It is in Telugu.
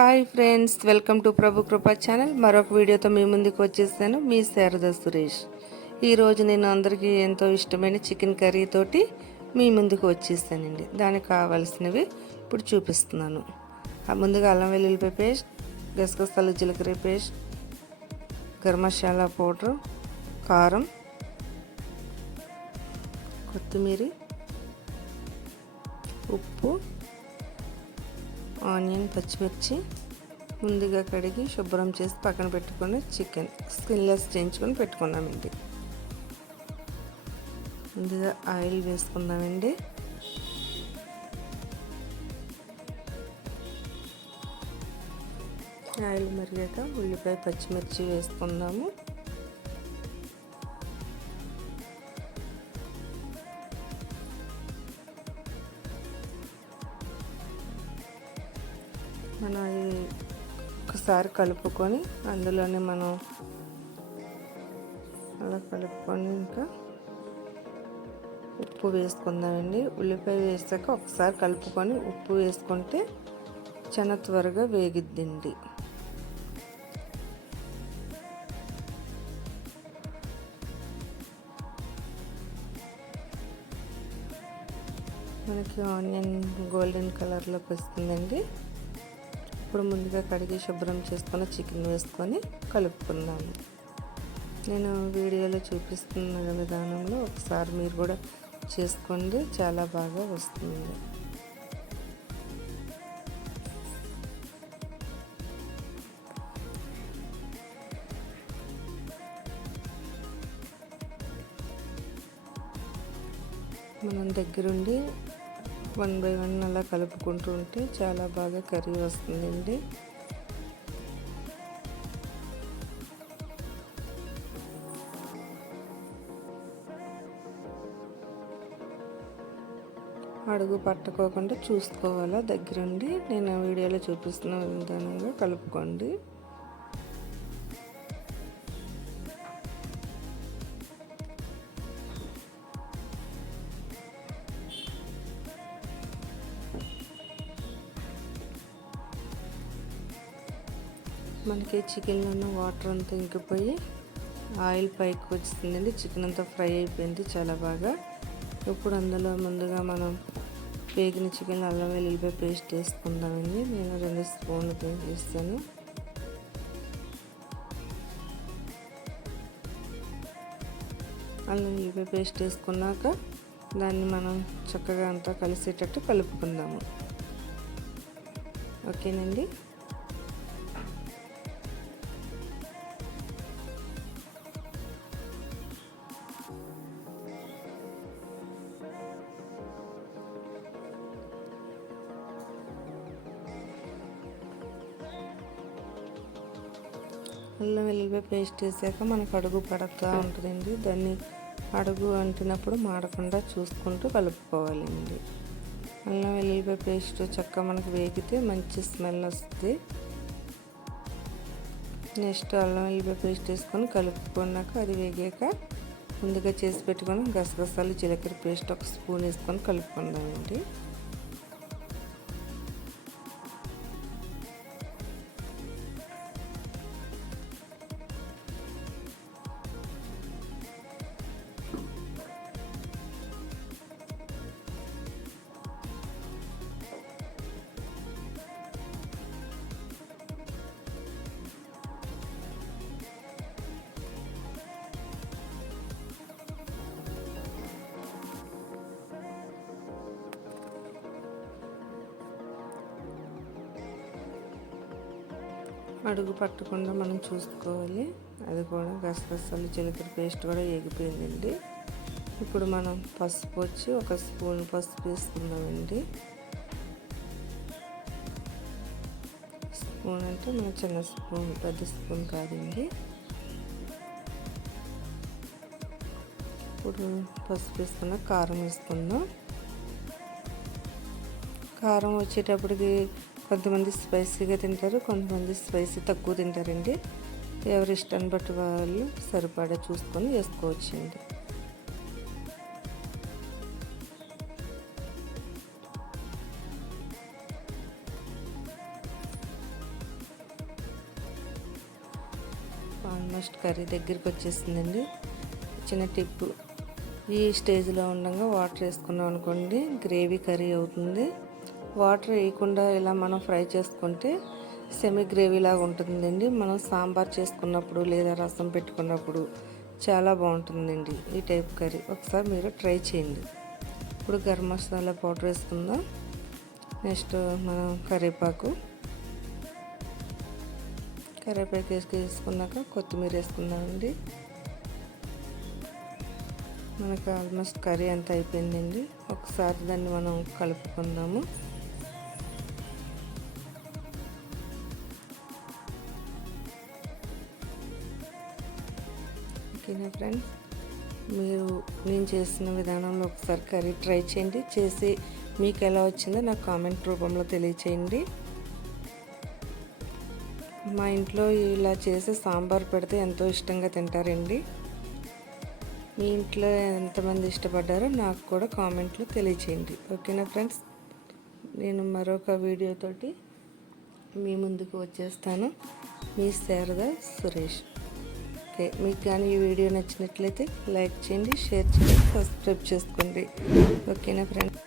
Hi friends welcome to Prabhu Krupa channel. మరొక వీడియోతో మీ ముందుకు వచ్చేసాను మీ శారద సురేష్. ఈరోజు నేను అందరికీ ఎంతో ఇష్టమైన చికెన్ కర్రీ తోటి మీ ముందుకు వచ్చేసానండి దానికి కావాల్సినవి ఇప్పుడు చూపిస్తున్నాను. ఆ ముందుగా అల్లం వెల్లుల్లిపాయ పేస్ట్ గసగసాలు జీలకర్ర పేస్ట్ గరం మసాలా పౌడర్ కారం కొత్తిమీర ఉప్పు ఆనియన్ పచ్చిమిర్చి ముందుగా కడిగి శుభ్రం చేసి పక్కన పెట్టుకొని చికెన్ స్కిన్లెస్ చేయించుకొని పెట్టుకున్నామండి ముందుగా ఆయిల్ వేసుకుందామండి. ఆయిల్ మరిగాక ఉల్లిపాయ పచ్చిమిర్చి వేసుకుందాము. మనం అది ఒకసారి కలుపుకొని అందులోనే మనం అలా కలుపుకొని ఇంకా ఉప్పు వేసుకుందామండి. ఉల్లిపాయ వేసాక ఒకసారి కలుపుకొని ఉప్పు వేసుకుంటే చాలా త్వరగా వేగిద్దండి. మనకి ఆనియన్ గోల్డెన్ కలర్లోకి వస్తుందండి. ఇప్పుడు ముందుగా కడిగి శుభ్రం చేసుకున్న చికెన్ వేసుకొని కలుపుకుందాము నేను వీడియోలో చూపిస్తున్న విధానంలో ఒకసారి మీరు కూడా చేసుకోండి చాలా బాగా వస్తుంది. మనం దగ్గరుండి వన్ బై వన్ అలా కలుపుకుంటూ ఉంటే చాలా బాగా కర్రీ వస్తుందండి. అడుగు పట్టుకోకుండా చూసుకోవాలా దగ్గరుండి. నేను వీడియోలో చూపిస్తున్న విధానంగా కలుపుకోండి. మనకి చికెన్లో ఉన్న వాటర్ అంతా ఇంకిపోయి ఆయిల్ పైకి వచ్చిందండి చికెన్ అంతా ఫ్రై అయిపోయింది చాలా బాగా. ఇప్పుడు అందులో ముందుగా మనం పేగిన చికెన్ అల్లం వెల్లుల్లిపాయ పేస్ట్ వేసుకుందామండి. నేను రెండు స్పూన్లు వేస్తాను అల్లం వెల్లుల్లిపాయ పేస్ట్ వేసుకున్నాక దాన్ని మనం చక్కగా అంతా కలిసేటట్టు కలుపుకుందాము. ఓకేనండి? అల్లం వెల్లుల్లిపాయ పేస్ట్ వేసాక మనకు అడుగు పడుతూ ఉంటుందండి. దాన్ని అడుగు అంటినప్పుడు మాడకుండా చూసుకుంటూ కలుపుకోవాలండి. అల్లం వెల్లుల్లిపాయ పేస్ట్ చక్క మనకు వేగితే మంచి స్మెల్ వస్తుంది. నెక్స్ట్ అల్లం వెల్లుల్లిపాయ పేస్ట్ వేసుకొని కలుపుకున్నాక అది వేగాక ముందుగా చేసి పెట్టుకొని గసగసాలు జీలకర్ర పేస్ట్ ఒక స్పూన్ వేసుకొని కలుపుకుందామండి. అడుగు పట్టకుండా మనం చూసుకోవాలి. అది కూడా గసగసాలు జీలకర్ర పేస్ట్ కూడా ఎగిపోయిందండి ఇప్పుడు మనం పసుపు వచ్చి ఒక స్పూన్ పసుపు వేసుకుందామండి. స్పూన్ అంటే మన చిన్న స్పూన్ పెద్ద స్పూన్ కాదండి. ఇప్పుడు పసుపు వేసుకున్న కారం వేసుకుందాం. కారం వచ్చేటప్పటికి కొంతమంది స్పైసీగా తింటారు కొంతమంది స్పైసీ తక్కువ తింటారండి. ఎవరి ఇష్టాన్ని బట్టి వాళ్ళు సరిపడా చూసుకొని వేసుకోవచ్చండి. ఆల్మోస్ట్ కర్రీ దగ్గరికి వచ్చేసిందండి. చిన్న టిప్పు ఈ స్టేజ్లో ఉండగా వాటర్ వేసుకున్నాం అనుకోండి గ్రేవీ కర్రీ అవుతుంది. వాటర్ వేయకుండా ఇలా మనం ఫ్రై చేసుకుంటే సెమీ గ్రేవీ లాగా ఉంటుందండి. మనం సాంబార్ చేసుకున్నప్పుడు లేదా రసం పెట్టుకున్నప్పుడు చాలా బాగుంటుందండి ఈ టైప్ కర్రీ. ఒకసారి మీరు ట్రై చేయండి. ఇప్పుడు గరం మసాలా పౌడర్ వేసుకుందాం. నెక్స్ట్ మనం కరివేపాకు. కరివేపాకు వేసుకు వేసుకున్నాక కొత్తిమీర వేసుకుందామండి. మనకు ఆల్మోస్ట్ కర్రీ అంతా అయిపోయిందండి. ఒకసారి దాన్ని మనం కలుపుకుందాము. ఓకేనా ఫ్రెండ్స్ మీరు నేను చేసిన విధానంలో ఒకసారి కర్రీ ట్రై చేయండి. చేసి మీకు ఎలా వచ్చిందో నాకు కామెంట్ రూపంలో తెలియచేయండి. మా ఇంట్లో ఇలా చేసి సాంబార్ పెడితే ఎంతో ఇష్టంగా తింటారండి. మీ ఇంట్లో ఎంతమంది ఇష్టపడ్డారో నాకు కూడా కామెంట్లో తెలియచేయండి. ఓకేనా ఫ్రెండ్స్ నేను మరొక వీడియోతోటి మీ ముందుకు వచ్చేస్తాను. మీ శారద సురేష్. ఓకే మీకు కానీ ఈ వీడియో నచ్చినట్లయితే లైక్ చేయండి షేర్ చేయండి సబ్స్క్రైబ్ చేసుకోండి. ఓకేనా ఫ్రెండ్స్?